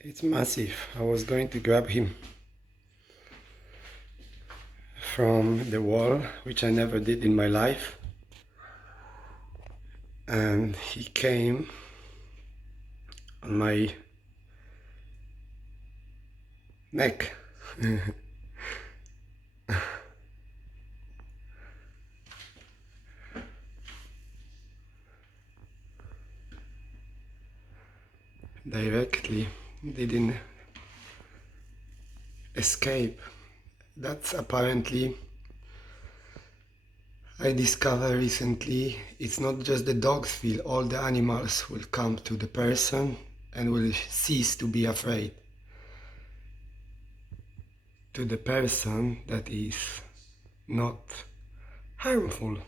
It's massive. I was going to grab him from the wall, which I never did in my life, and he came on my neck. Directly, didn't escape. That's apparently, I discovered recently, it's not just the dogs feel, all the animals will come to the person and will cease to be afraid. To the person that is not harmful.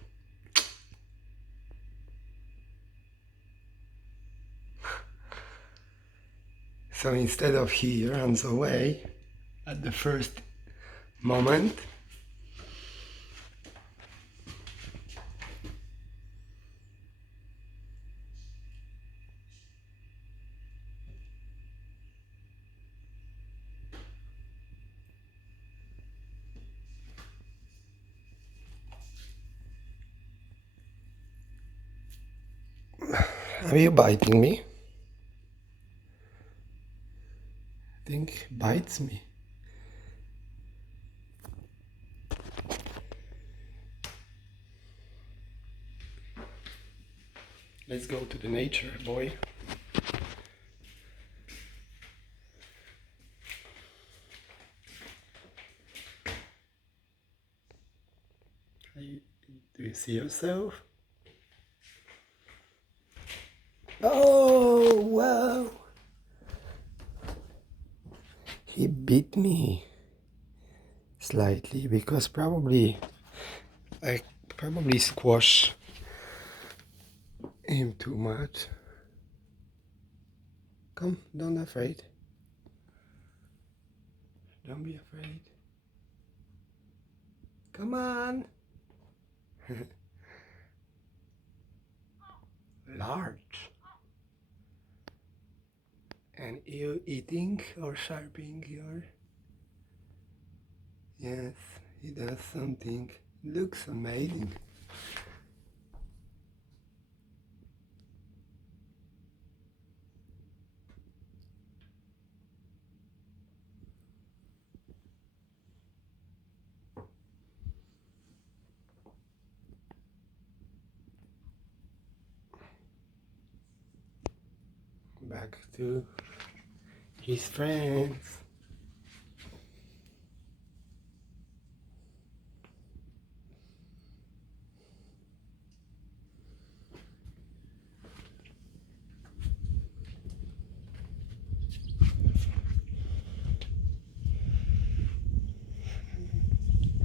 So instead of he runs away at the first moment, are you biting me? I think bites me. Let's go to the nature, boy. Do you see yourself? Oh, wow! He bit me slightly because I probably squashed him too much. Come, don't be afraid. Don't be afraid. Come on. Large. And you eating or sharpening your... Yes, he does something. Looks amazing. Back to his friends.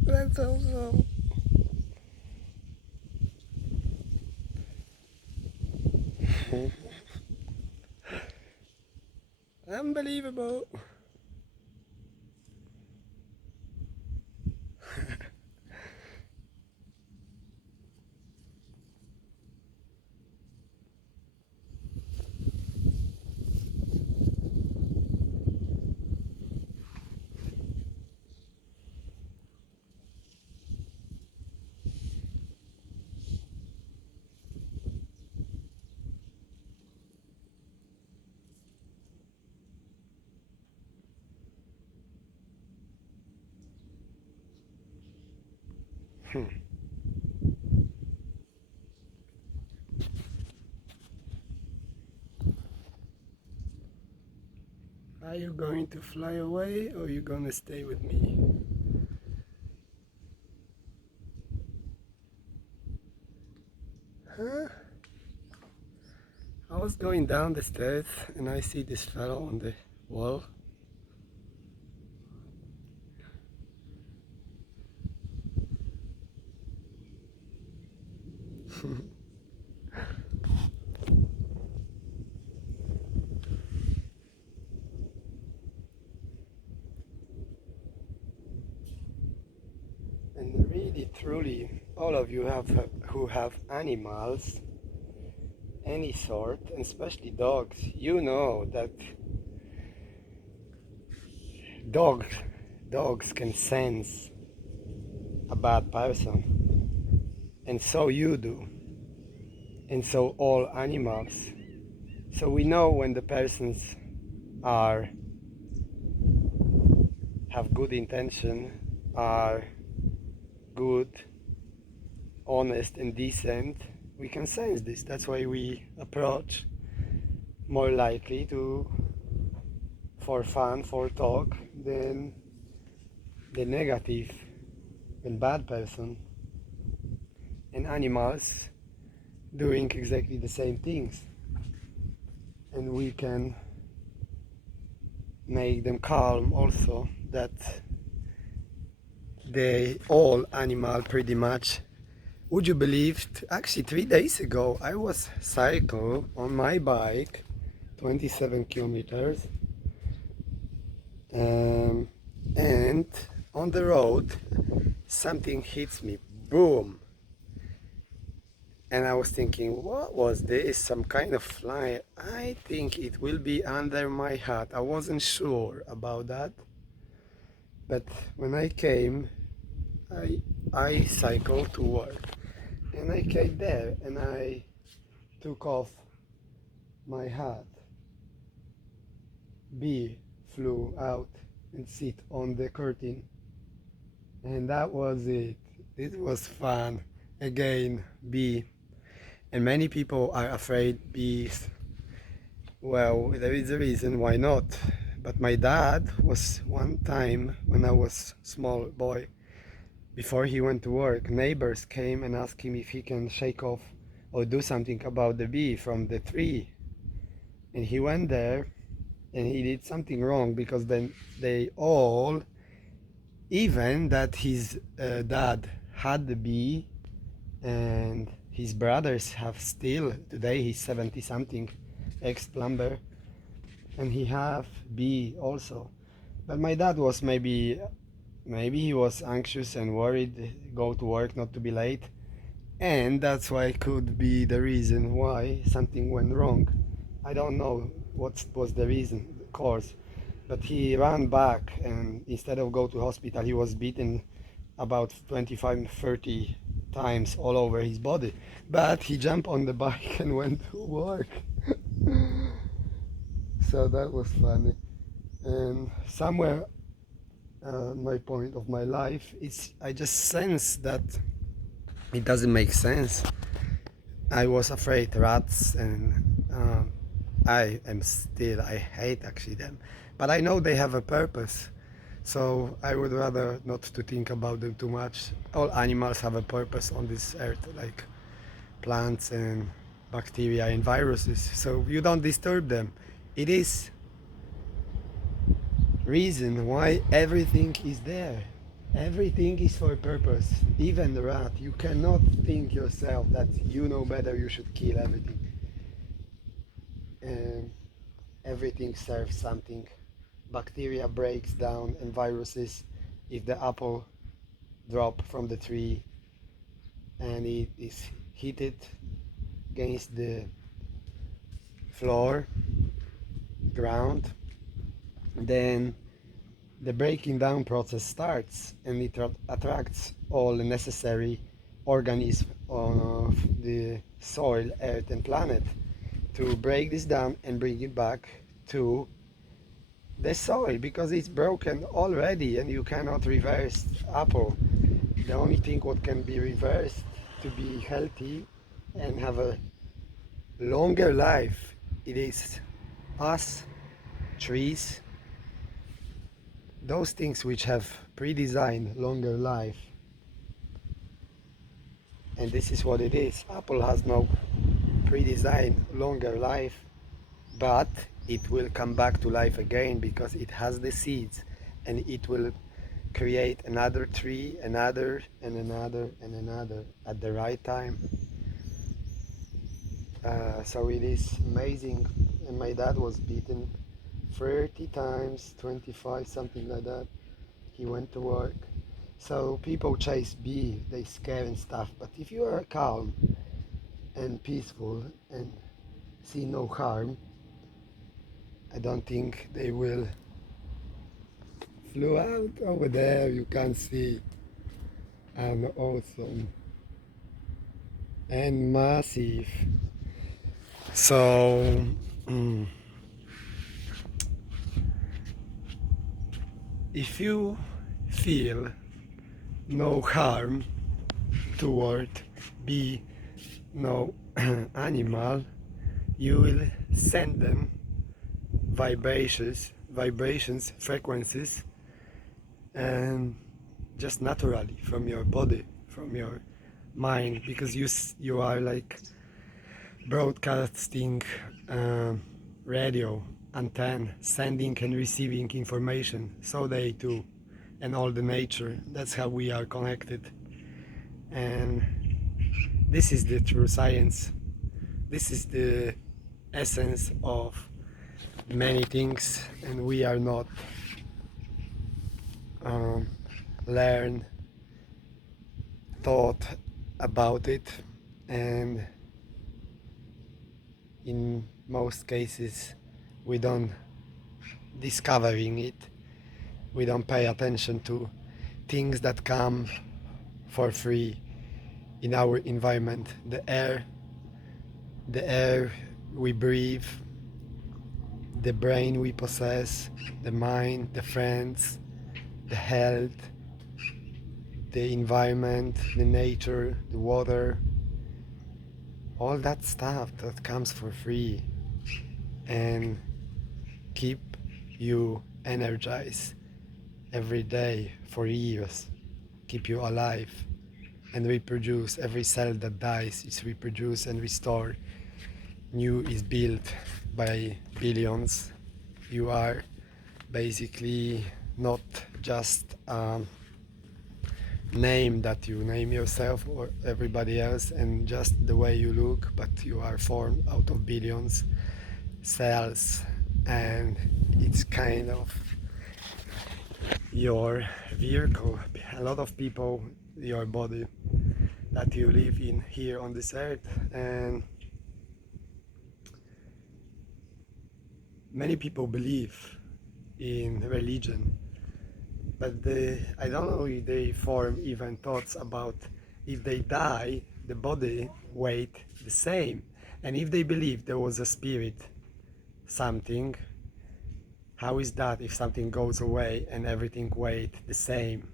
That's awesome. Unbelievable. Are you going to fly away or are you going to stay with me? Huh? I was going down the stairs and I see this fellow on the wall. And really, truly, all of you who have animals, any sort, and especially dogs, you know that dogs dogs can sense a bad person, and so you do, and so all animals. So we know when the persons are have good intention, are good, honest and decent. We can sense this. That's why we approach more likely to for fun, for talk, than the negative and bad person. And animals doing exactly the same things, and we can make them calm also, that they all animal pretty much. Would you believe, actually 3 days ago I was cycle on my bike 27 kilometers, um, and on the road something hits me, boom, and I was thinking, what was this? Some kind of fly? I think it will be under my hat. I wasn't sure about that, but when I came, I I cycled to work, and I came there and I took off my hat. Bee flew out and sit on the curtain, and that was it. It was fun. Again, bee. And many people are afraid bees. Well, there is a reason why not. But my dad was one time when I was small boy, before he went to work, neighbors came and asked him if he can shake off or do something about the bee from the tree. And he went there and he did something wrong, because then they all, even that his dad had the bee, and his brothers have still, today he's 70 something, ex-plumber, and he have bee also. But my dad was maybe he was anxious and worried, go to work not to be late, and that's why could be the reason why something went wrong. I don't know what was the reason, of course, but he ran back, and instead of go to hospital, he was beaten about 25 30 times all over his body. But he jumped on the bike and went to work. So that was funny. And somewhere, my point of my life is, I just sense that it doesn't make sense. I was afraid rats, and I am still, I hate actually them, but I know they have a purpose, so I would rather not to think about them too much. All animals have a purpose on this earth, like plants and bacteria and viruses, so you don't disturb them. It is reason why everything is there. Everything is for a purpose. Even the rat, you cannot think yourself that you know better, you should kill everything. And everything serves something. Bacteria breaks down and viruses if the apple drop from the tree and it is heated against the floor, ground, then the breaking down process starts, and it attracts all the necessary organisms of the soil, earth and planet to break this down and bring it back to the soil, because it's broken already and you cannot reverse apple. The only thing what can be reversed to be healthy and have a longer life, it is us, trees, those things which have pre-designed longer life. And this is what it is. Apple has no pre-designed longer life, but it will come back to life again because it has the seeds, and it will create another tree, another and another and another at the right time. So it is amazing. And my dad was beaten 30 times, 25, something like that. He went to work. So people chase bee, they scare and stuff. But if you are calm and peaceful and see no harm, I don't think they will flew out over there. You can see, and awesome and massive. So mm, if you feel no harm toward be no animal, you will send them vibrations, frequencies, and just naturally from your body, from your mind, because you are like broadcasting radio antenna, sending and receiving information. So they too, and all the nature. That's how we are connected, and this is the true science. This is the essence of many things, and we are not um, learn thought about it, and in most cases we don't discovering it, we don't pay attention to things that come for free in our environment, the air we breathe, the brain we possess, the mind, the friends, the health, the environment, the nature, the water, all that stuff that comes for free and keep you energized every day for years, keep you alive and reproduce. Every cell that dies is reproduced and restored. New is built by billions. You are basically not just name that you name yourself or everybody else and just the way you look, but you are formed out of billions cells, and it's kind of your vehicle. A lot of people, your body that you live in here on this earth, and many people believe in religion, but I don't know if they form even thoughts about if they die, the body weight the same, and if they believe there was a spirit, something, how is that if something goes away and everything weight the same?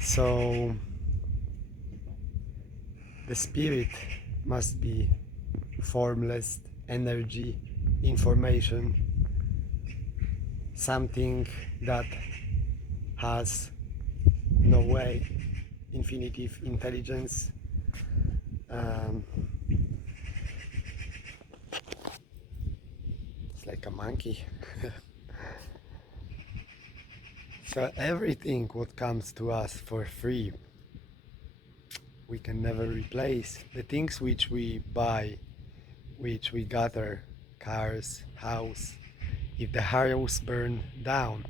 So the spirit must be formless energy, information, something that has no way, infinitive intelligence. It's like a monkey. So everything what comes to us for free, we can never replace. The things which we buy, which we gather, cars, house, if the house burn down,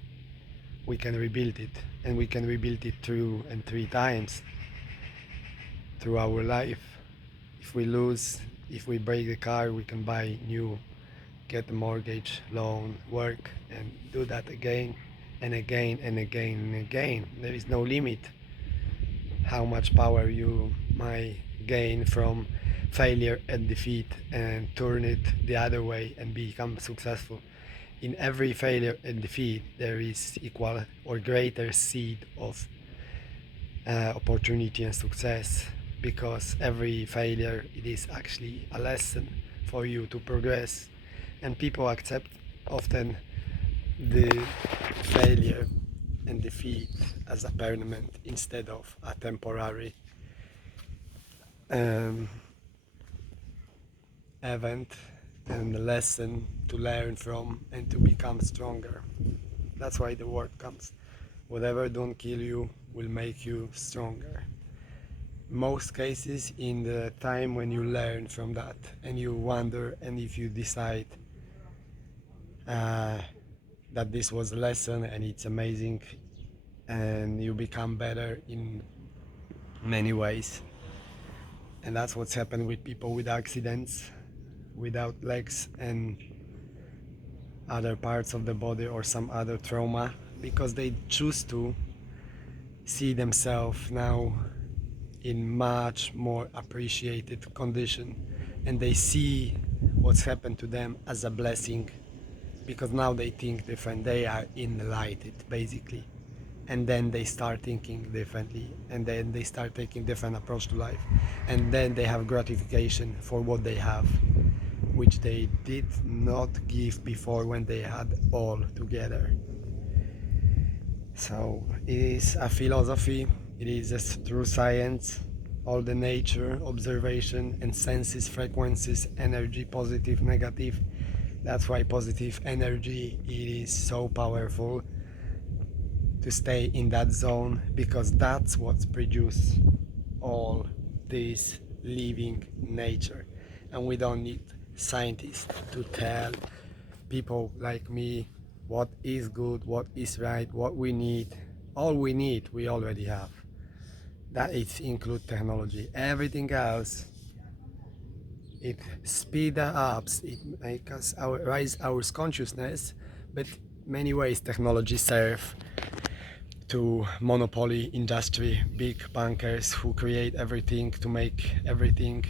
we can rebuild it, and we can rebuild it 2 and 3 times through our life. If we lose, if we break the car, we can buy new, get a mortgage, loan, work, and do that again and again and again and again. There is no limit how much power you might gain from failure and defeat and turn it the other way and become successful. In every failure and defeat there is equal or greater seed of opportunity and success, because every failure, it is actually a lesson for you to progress, and people accept often the failure and defeat as a permanent instead of a temporary event and a lesson to learn from and to become stronger. That's why the word comes. Whatever don't kill you will make you stronger. Most cases in the time when you learn from that and you wonder, and if you decide that this was a lesson and it's amazing, and you become better in many ways. And that's what's happened with people with accidents, without legs and other parts of the body or some other trauma, because they choose to see themselves now in much more appreciated condition, and they see what's happened to them as a blessing, because now they think different, they are enlightened basically, and then they start thinking differently, and then they start taking different approach to life, and then they have gratification for what they have, which they did not give before when they had all together. So it is a philosophy, it is a true science, all the nature, observation and senses, frequencies, energy, positive, negative. That's why positive energy, it is so powerful to stay in that zone, because that's what's produced all this living nature. And we don't need scientists to tell people like me what is good, what is right, what we need. All we need, we already have. That it includes technology. Everything else, it speeds up, it makes us raise our consciousness, but many ways technology serve to monopoly industry, big bankers who create everything to make everything,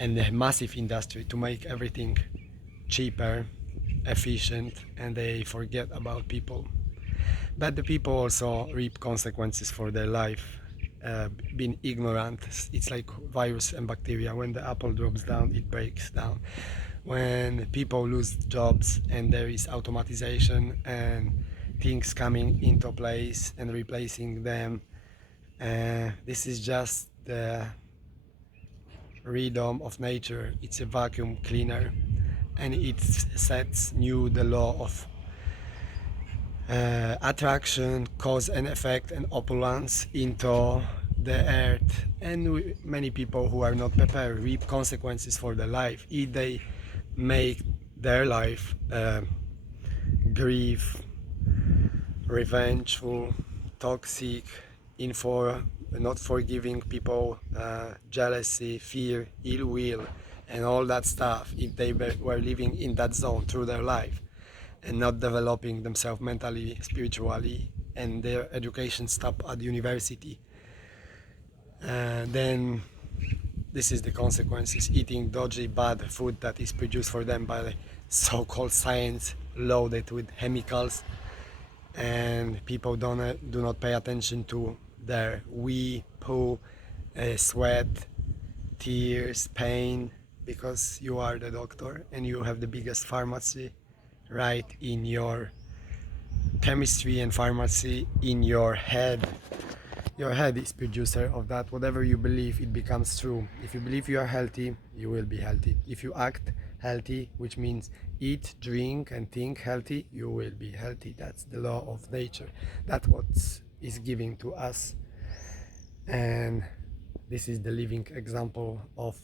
and the massive industry to make everything cheaper, efficient, and they forget about people. But the people also reap consequences for their life. Being ignorant, it's like virus and bacteria. When the apple drops down, it breaks down. When people lose jobs and there is automatization and things coming into place and replacing them, this is just the rhythm of nature. It's a vacuum cleaner, and it sets new the law of attraction, cause and effect, and opulence into the earth. And many people who are not prepared reap consequences for their life if they make their life grief, revengeful, toxic, not forgiving people, jealousy, fear, ill will, and all that stuff. If they were living in that zone through their life and not developing themselves mentally, spiritually, and their education stop at university, then this is the consequences: eating dodgy, bad food that is produced for them by the so-called science, loaded with chemicals, and people do not pay attention to their wee, poo, sweat, tears, pain, because you are the doctor and you have the biggest pharmacy right in your chemistry and pharmacy in your head. Your head is producer of that. Whatever you believe, it becomes true. If you believe you are healthy, you will be healthy. If you act healthy, which means eat, drink and think healthy, you will be healthy. That's the law of nature. That's what is giving to us, and this is the living example of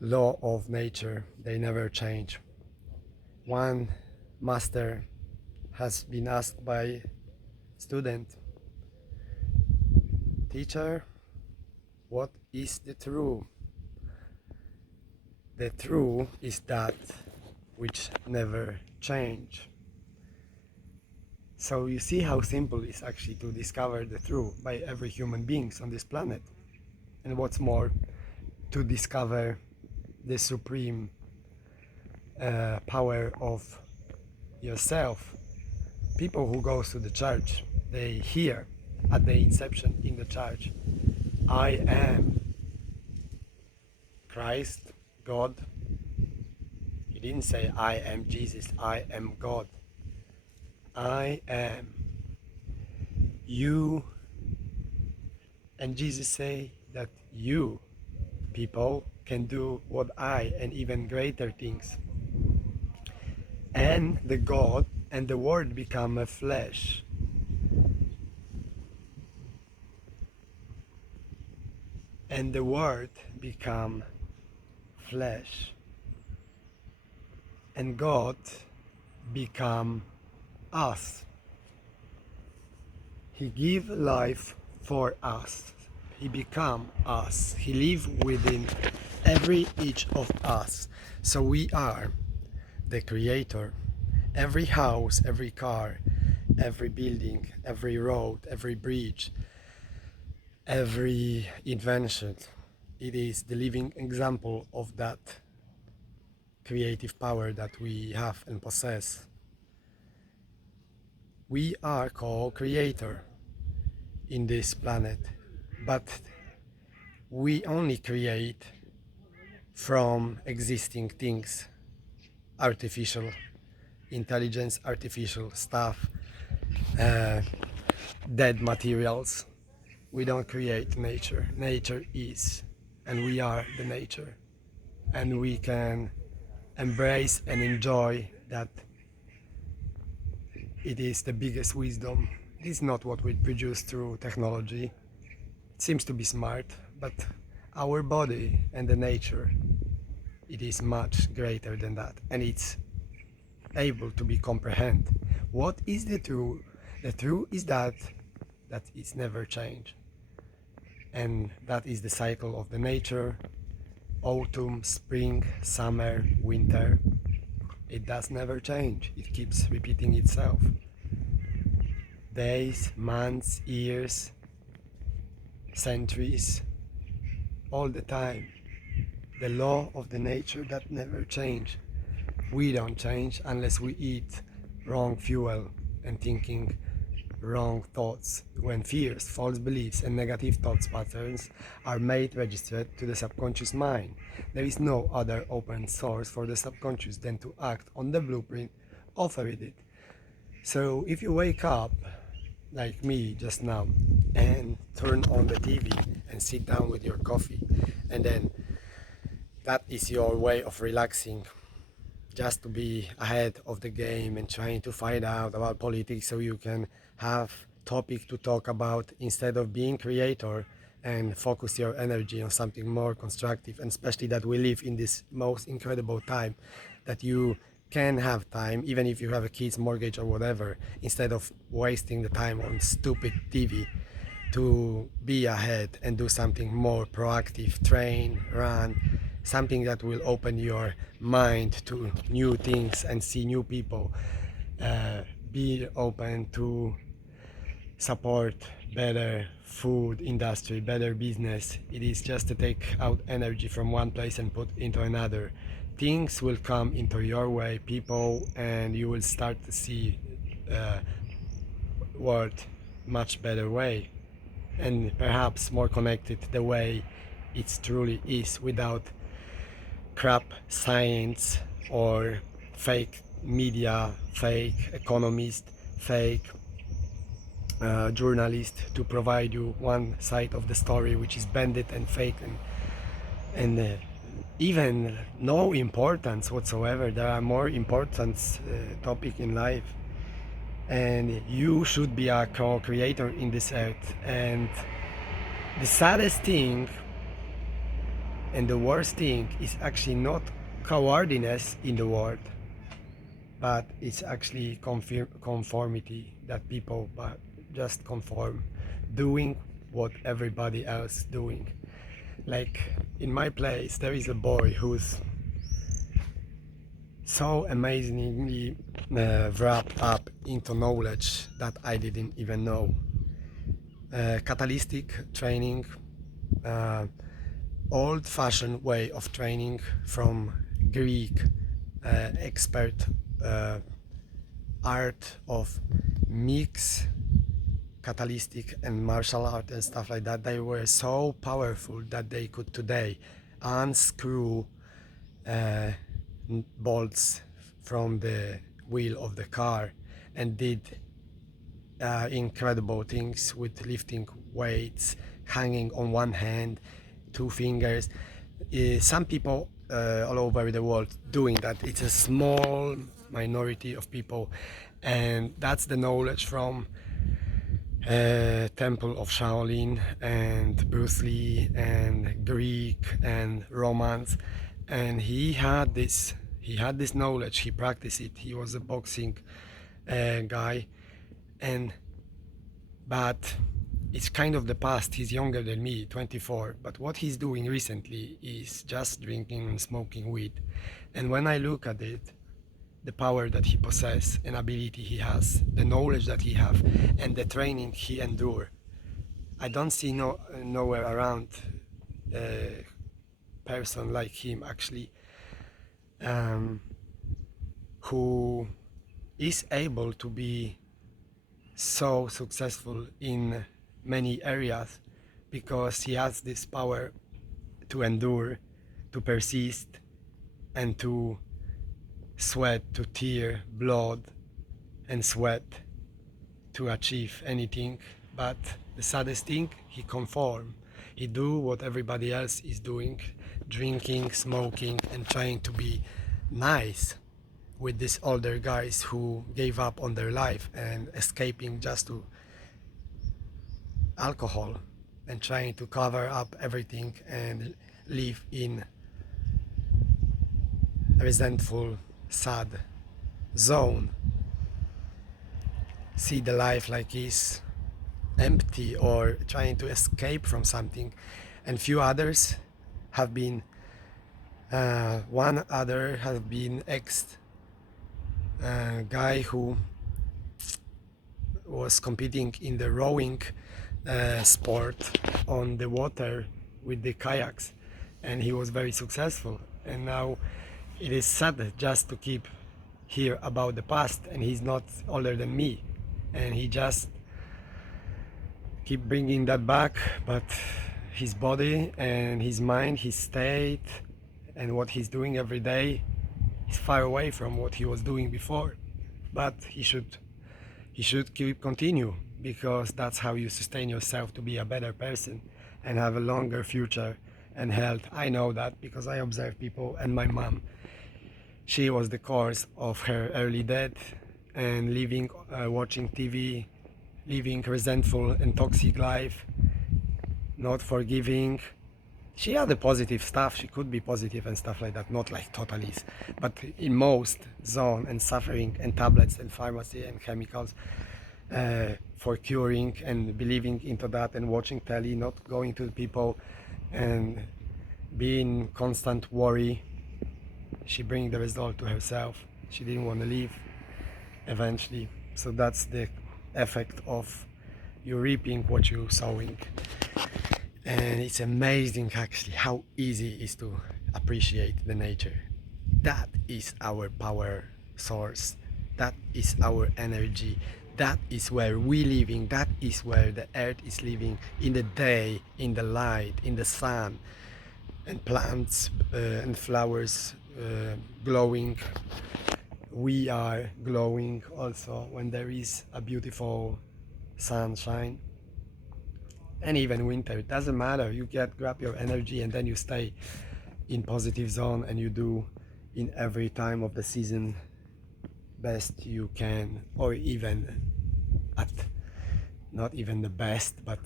law of nature. They never change. One master has been asked by student, teacher, what is the true? The true is that which never change. So you see how simple it is actually to discover the true by every human beings on this planet. And what's more, to discover the supreme power of yourself. People who go to the church, they hear at the inception in the church, I am Christ, God. He didn't say I am Jesus, I am God. I am you. And Jesus say that you people can do what I and even greater things. And the God and the Word become a flesh. And the Word become flesh. And God become us. He give life for us. He become us. He live within each of us. So we are the creator. Every house, every car, every building, every road, every bridge, every invention, it is the living example of that creative power that we have and possess. We are co-creator in this planet, but we only create from existing things, artificial intelligence, artificial stuff, uh, dead materials. We don't create nature. Nature is, and we are the nature. And we can embrace and enjoy that it is the biggest wisdom. It is not what we produce through technology. It seems to be smart, but our body and the nature, it is much greater than that. And it's able to be comprehend. What is the truth? The truth is that it's never change. And that is the cycle of the nature. Autumn, spring, summer, winter. It does never change. It keeps repeating itself. Days, months, years, centuries, all the time. The law of the nature that never change. We don't change unless we eat wrong fuel and thinking wrong thoughts, when fears, false beliefs, and negative thoughts patterns are made registered to the subconscious mind. There is no other open source for the subconscious than to act on the blueprint offered it. So if you wake up like me just now and turn on the TV and sit down with your coffee, and then that is your way of relaxing, just to be ahead of the game and trying to find out about politics so you can have topic to talk about instead of being creator and focus your energy on something more constructive. And especially that we live in this most incredible time that you can have time even if you have a kid's mortgage or whatever, instead of wasting the time on stupid TV, to be ahead and do something more proactive, train, run, something that will open your mind to new things and see new people. Be open to support better food industry, better business. It is just to take out energy from one place and put into another. Things will come into your way, people, and you will start to see world much better way, and perhaps more connected the way it truly is, without crap science or fake media, fake economist, fake journalist to provide you one side of the story which is bended and fake and even no importance whatsoever. There are more important topic in life, and you should be a co-creator in this earth. And the saddest thing and the worst thing is actually not cowardliness in the world, but it's actually conformity, that people just conform, doing what everybody else doing. Like in my place, there is a boy who's so amazingly wrapped up into knowledge that I didn't even know. Catalytic training, old-fashioned way of training from Greek expert art of mix catalytic and martial art and stuff like that. They were so powerful that they could today unscrew bolts from the wheel of the car and did incredible things with lifting weights, hanging on one hand, two fingers. Some people all over the world doing that. It's a small minority of people, and that's the knowledge from Temple of Shaolin and Bruce Lee and Greek and Romance. And he had this knowledge. He practiced it. He was a boxing guy, but it's kind of the past. He's younger than me, 24, but what he's doing recently is just drinking and smoking weed. And when I look at it, the power that he possesses and ability he has, the knowledge that he have, and the training he endure. I don't see nowhere around a person like him actually, who is able to be so successful in many areas because he has this power to endure, to persist, and to sweat, to tear blood and sweat to achieve anything. But the saddest thing, he conform. He do what everybody else is doing, drinking, smoking, and trying to be nice with these older guys who gave up on their life and escaping just to alcohol and trying to cover up everything and live in a resentful, sad zone. See the life like is empty or trying to escape from something. And few others have been, one other has been ex guy who was competing in the rowing sport on the water with the kayaks, and he was very successful. And now it is sad just to keep hear about the past, and he's not older than me, and he just keep bringing that back. But his body and his mind, his state, and what he's doing every day is far away from what he was doing before. But he should keep continue, because that's how you sustain yourself to be a better person and have a longer future and health. I know that because I observe people, and my mom, she was the cause of her early death and living, watching TV, living resentful and toxic life, not forgiving. She had the positive stuff, she could be positive and stuff like that, not like totally, but in most zone and suffering and tablets and pharmacy and chemicals for curing, and believing into that and watching telly, not going to people and being constant worry. She bring the result to herself. She didn't want to leave eventually. So that's the effect of you reaping what you're sowing. And it's amazing actually how easy it is to appreciate the nature. That is our power source. That is our energy. That is where we living. That is where the earth is living, in the day, in the light, in the sun, and plants and flowers glowing. We are glowing also when there is a beautiful sunshine. And even winter, it doesn't matter. You grab your energy, and then you stay in positive zone, and you do in every time of the season best you can, or even at not even the best, but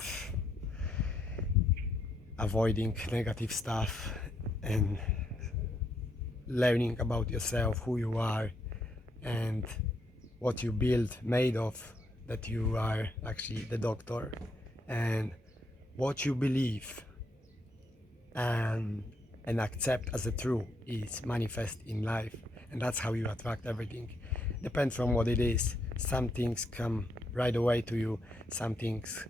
avoiding negative stuff and learning about yourself, who you are, and what you build made of, that you are actually the doctor, and what you believe and accept as a true is manifest in life. And that's how you attract everything. Depends from what it is. Some things come right away to you, some things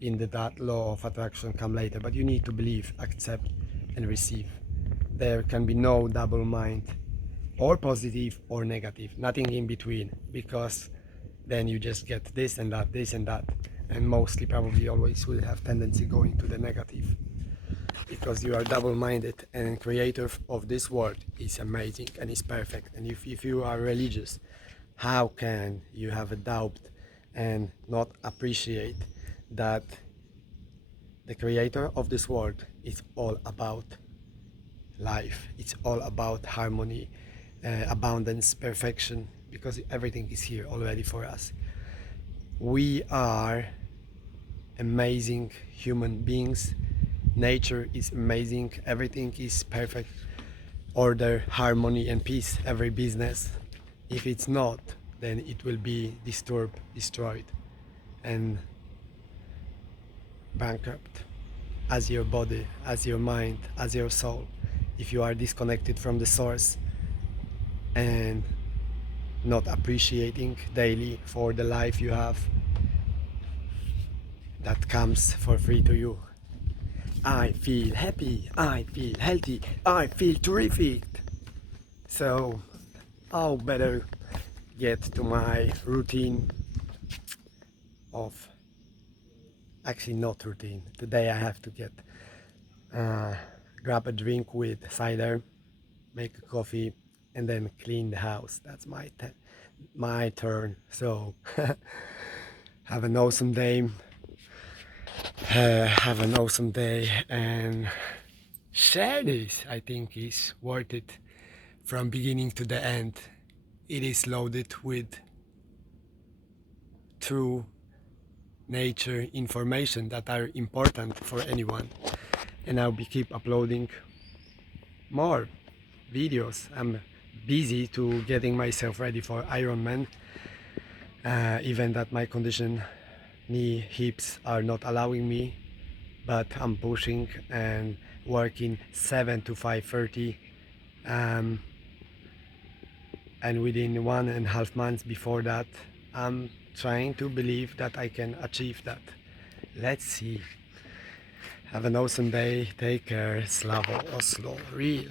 in that law of attraction come later, but you need to believe, accept, and receive. There can be no double mind, or positive or negative, nothing in between, because then you just get this and that, and mostly probably always will have tendency going to the negative, because you are double-minded. And creator of this world is amazing and is perfect. And if you are religious, how can you have a doubt and not appreciate that the creator of this world is all about life? It's all about harmony, abundance, perfection, because everything is here already for us. We are amazing human beings. Nature is amazing. Everything is perfect. Order, harmony, and peace. Every business. If it's not, then it will be disturbed, destroyed, and bankrupt, as your body, as your mind, as your soul. If you are disconnected from the source and not appreciating daily for the life you have that comes for free to you. I feel happy, I feel healthy, I feel terrific. So I'll better get to my routine of, actually not routine. Today I have to get grab a drink with cider, make a coffee, and then clean the house. That's my turn. So have an awesome day. Have an awesome day and share this. I think is worth it from beginning to the end. It is loaded with true nature information that are important for anyone, and I'll be keep uploading more videos. I'm busy to getting myself ready for Ironman, even that my condition, knee, hips are not allowing me, but I'm pushing and working 7 to 5:30, and within 1.5 months before that, I'm trying to believe that I can achieve that. Let's see. Have an awesome day. Take care. Slavo Oslo. Real.